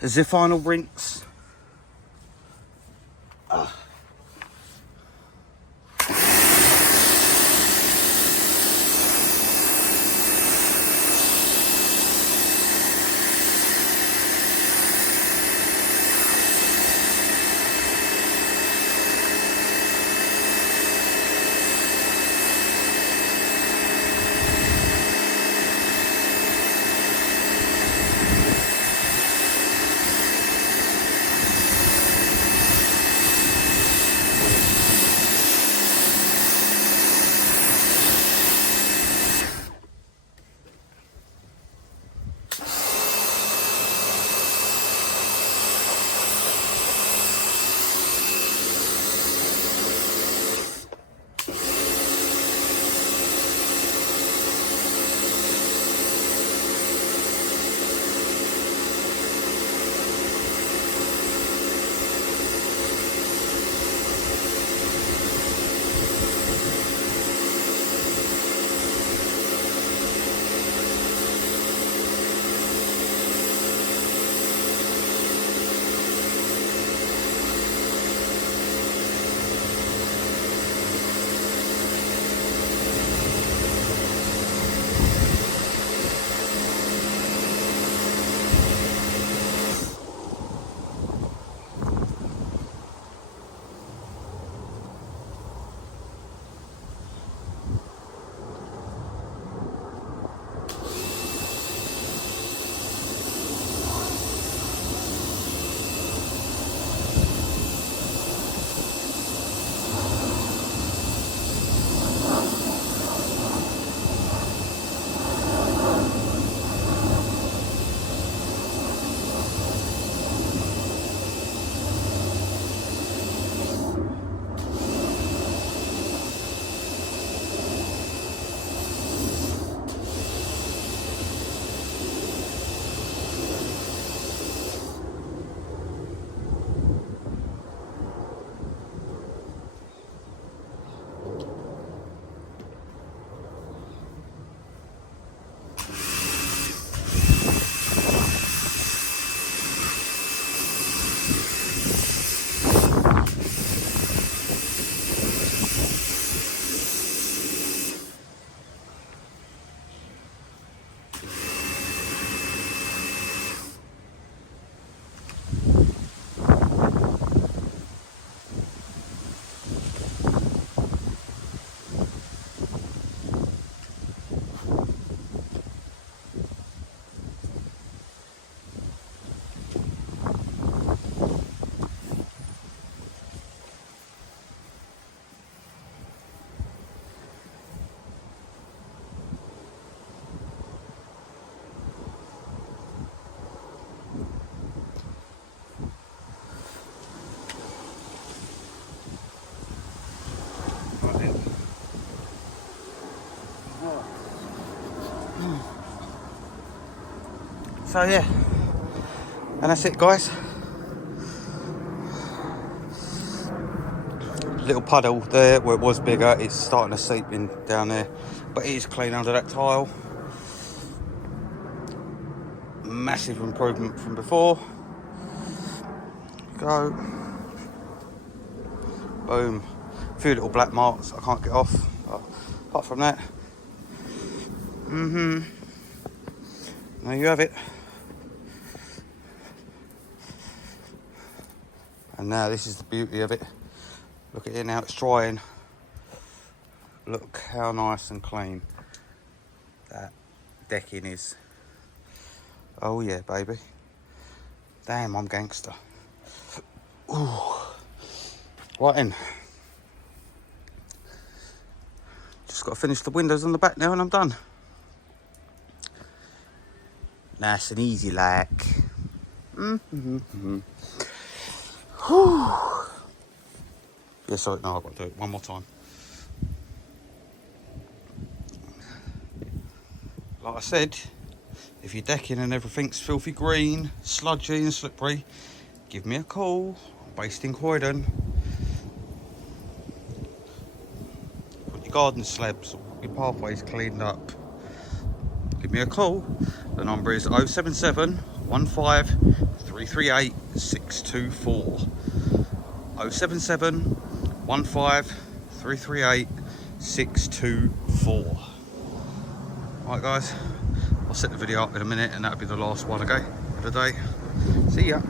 As the final rinse. So yeah, and that's it, guys. Little puddle there where it was bigger, it's starting to seep in down there, but it is clean under that tile. Massive improvement from before. Go. Boom. A few little black marks I can't get off, but apart from that, there you have it. And now this is the beauty of it. Look at it now, it's drying. Look how nice and clean that decking is. Oh yeah, baby. Damn, I'm gangster. Ooh. Right then. Just got to finish the windows on the back now and I'm done. Nice and easy like. Yeah, sorry, no, I've got to do it one more time. Like I said, if your decking and everything's filthy green, sludgy and slippery, give me a call. I'm based in Croydon. Put your garden slabs, your pathways cleaned up. give me a call. The number is 077 15 338 624. 077 15 338 624. Alright guys, I'll set the video up in a minute and that'll be the last one, okay, for the day. See ya.